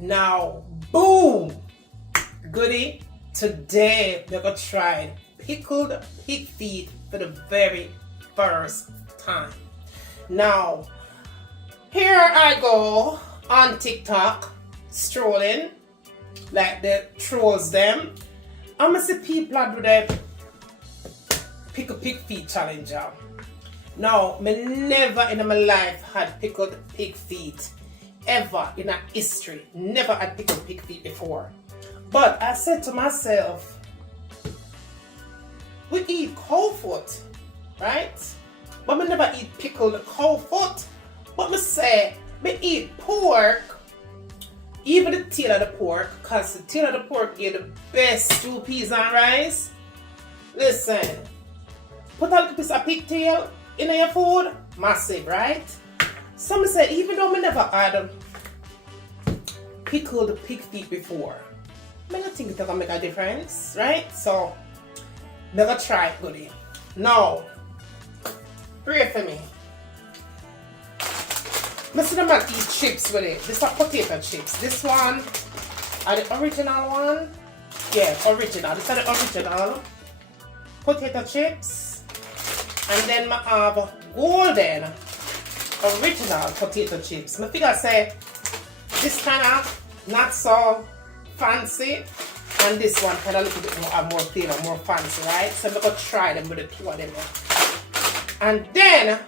Now, boom! Goodie, today we're gonna try pickled pig feet for the very first time. Now, here I go on TikTok, strolling, like the trolls them. I'm gonna see people that do the pickled pig feet challenge. Now, me never in my life had pickled pig feet. Ever in our history. Never had pickled pig feet before. But I said to myself, we eat cow foot, right? But we never eat pickled cow foot. But me say, me eat pork, even the tail of the pork, because the tail of the pork give the best stew peas and rice. Listen, put a little piece of pigtail in your food, massive, right? Some say, even though I never had pickled pig feet before, I don't think it's gonna make a difference, right? So, never try it, goodie. Now, pray for me. I see them not eat chips with it. This are potato chips. This one are the original one. Yeah, original. This are the original potato chips. And then I have golden original potato chips. I figure say this kind of not so fancy, and this one kind of a little bit more flavor, more fancy, right? So I'm gonna try them with the two of them. And then,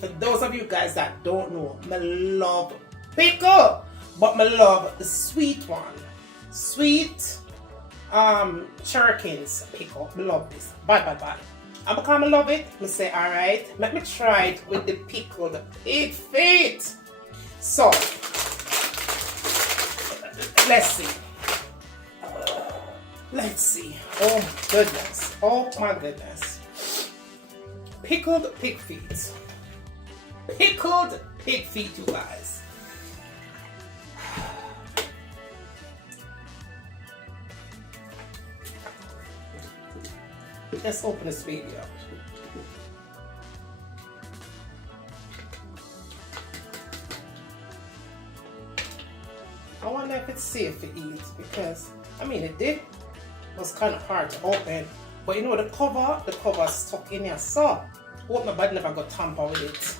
for those of you guys that don't know, I love pickle, but I love the sweet one, sweet Cherokins pickle. I love this. Bad. I'm gonna love it. I say, alright, let me try it with the pickled pig feet. So, let's see. Let's see. Oh goodness. Oh my goodness. Pickled pig feet. Pickled pig feet, you guys. Let's open this baby up. I wonder if it's safe to eat, because I mean it was kind of hard to open, but you know the cover stuck in here, so hope my body never got tampered with it.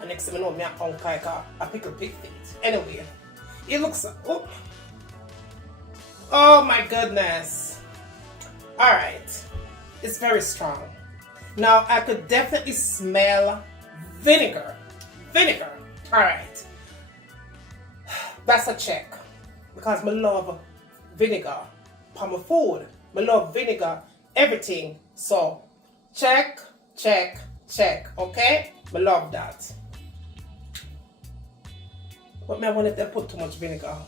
And next thing I know, me a uncle like a pickled pig feet. Anyway, it looks oh my goodness. Alright. It's very strong. Now I could definitely smell vinegar. Alright. That's a check. Because I love vinegar for my food. I love vinegar, everything. So check. Okay? I love that. But I wonder if they put too much vinegar.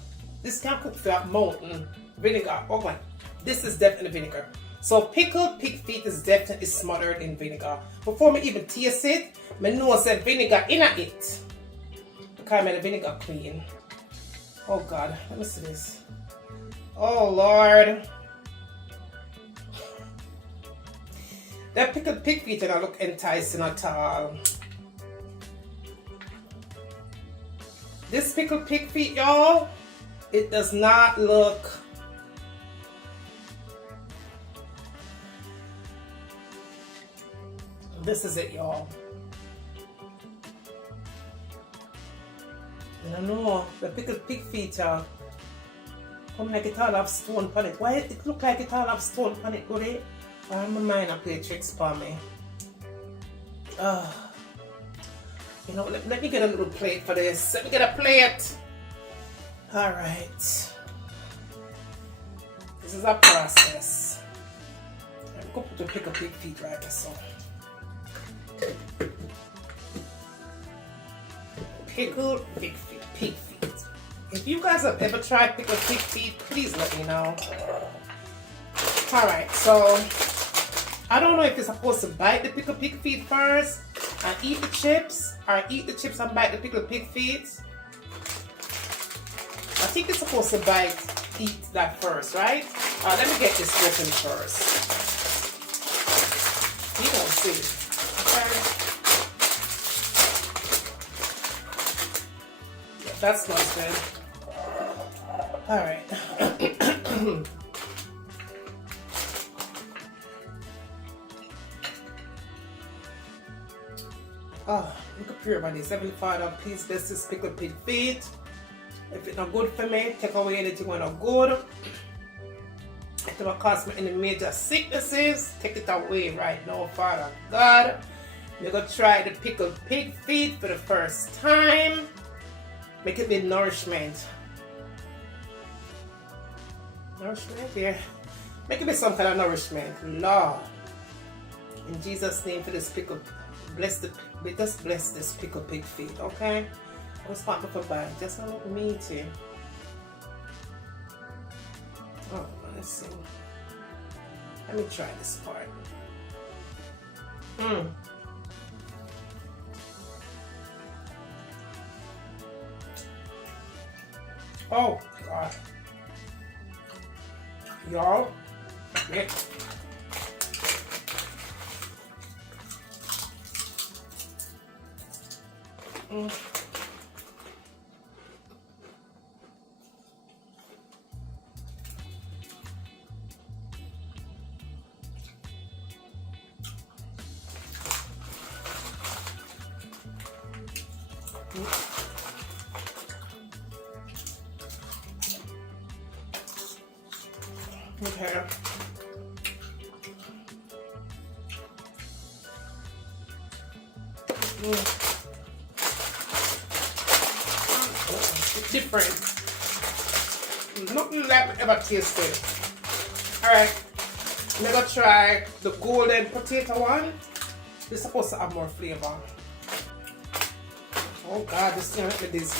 This can't cook for that mountain vinegar. Oh my, this is definitely vinegar. So pickled pig feet is definitely smothered in vinegar. Before me even taste it, I know I said vinegar in it. Because I made the vinegar clean. Oh God, let me see this. Oh Lord. That pickled pig feet don't look enticing at all. This pickled pig feet, y'all, it does not look This is it, y'all. I don't know, the pickled pig feet are come like it all have stone on it. Why it look like it all have stone on it, goodie? My mind a play tricks for me. You know, let me get a little plate for this. Let me get a plate. Alright. This is a process. I'm going to pick up pig feet right now, so. Pickled pig feet. If you guys have ever tried pickled pig feet, please let me know. Alright, so I don't know if you're supposed to bite the pickled pig feet first and eat the chips, or eat the chips and bite the pickled pig feet. I think you're supposed to eat that first, right? Let me get this open first. You don't see. Okay. Yeah, that smells good. Alright. Oh, look up here, buddy. Heavenly Father, please bless this pickled pig feet. If it's not good for me, take away anything when not good. If it will cause me any major sicknesses, take it away right now, Father God. We're going to try the pickled pig feet for the first time. Make it be nourishment. Nourishment, yeah. Make it be some kind of nourishment, Lord. In Jesus' name for this pickled, just bless this pickled pig feet, okay? I was part of a bag, just a little meaty. Oh, let's see. Let me try this part. Oh, God. Y'all, yeah. Okay. It's different. Nothing like I ever tasted. Alright, I'm gonna try the golden potato one. It's supposed to have more flavor. Oh God, this thing like this.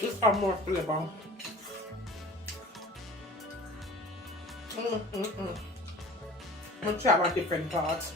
This have more flavor. I'm gonna try a different part.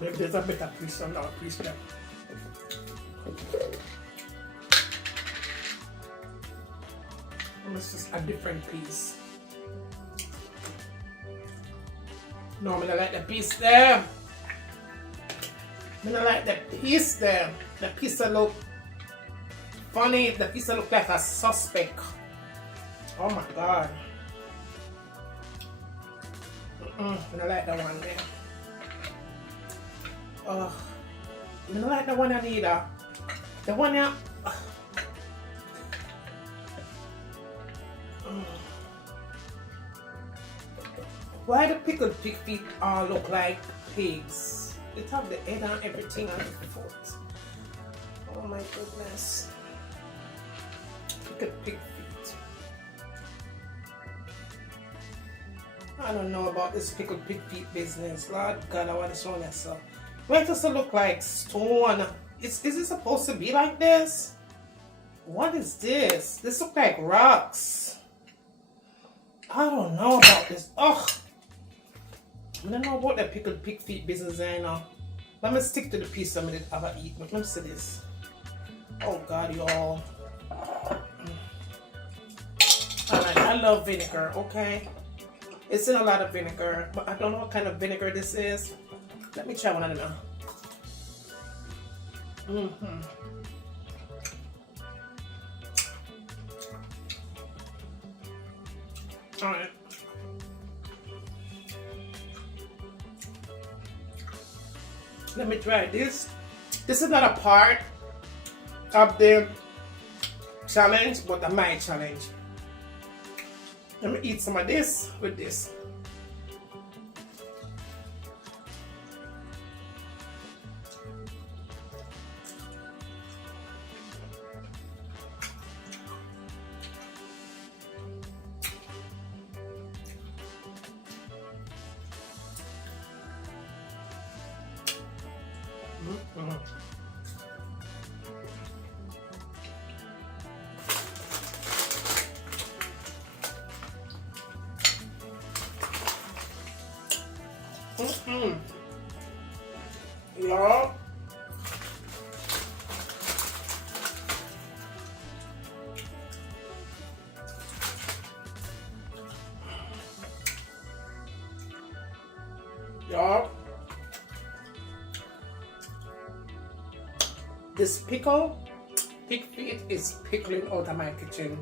Maybe there's a better piece on that piece there. This is a different piece. No, I don't like the piece there. I don't like the piece there. The piece that look funny. The piece that look like a suspect. Oh my God. I don't like that one there. Oh, I don't like the one either. The one there. Why the pickled pig feet all look like pigs? They have the head and everything on the foot. Oh my goodness. Pickled pig feet. I don't know about this pickled pig feet business. Lord God, I want to show myself. Why does it look like stone? Is it supposed to be like this? What is this? This looks like rocks. I don't know about this. Oh, I don't know about the pickled pig feet business right now. Let me stick to the piece I'm going to ever eat. But let me see this. Oh God, y'all. Alright, I love vinegar, okay? It's in a lot of vinegar, but I don't know what kind of vinegar this is. Let me try one of them now. Alright. Let me try this. This is not a part of the challenge, but my challenge. Let me eat some of this with this. Y'all, this pickle, pig feet is pickling out of my kitchen.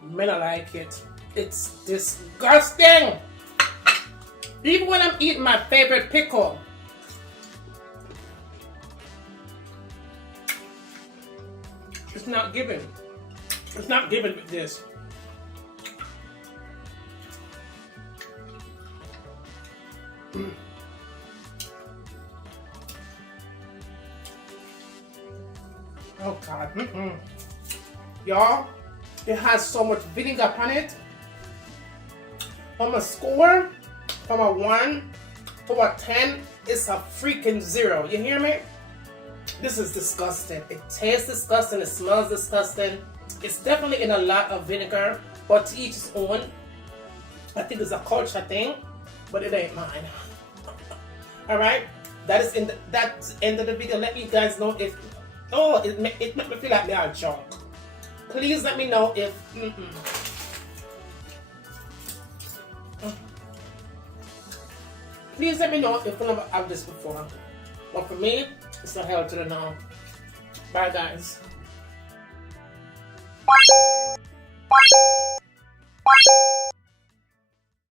Men I like it. It's disgusting. Even when I'm eating my favorite pickle. It's not given. It's not given with this. Oh God. Y'all, it has so much vinegar on it. On my score, from a 1 to a 10, it's a freaking 0. You hear me? This is disgusting. It tastes disgusting. It smells disgusting. It's definitely in a lot of vinegar, but to each his own. I think it's a culture thing, but it ain't mine. All right, that's the end of the video. Let me guys know if it make me feel like they are junk. Please let me know if please let me know if you never have this before. But for me, it's a hell to the no. Bye guys.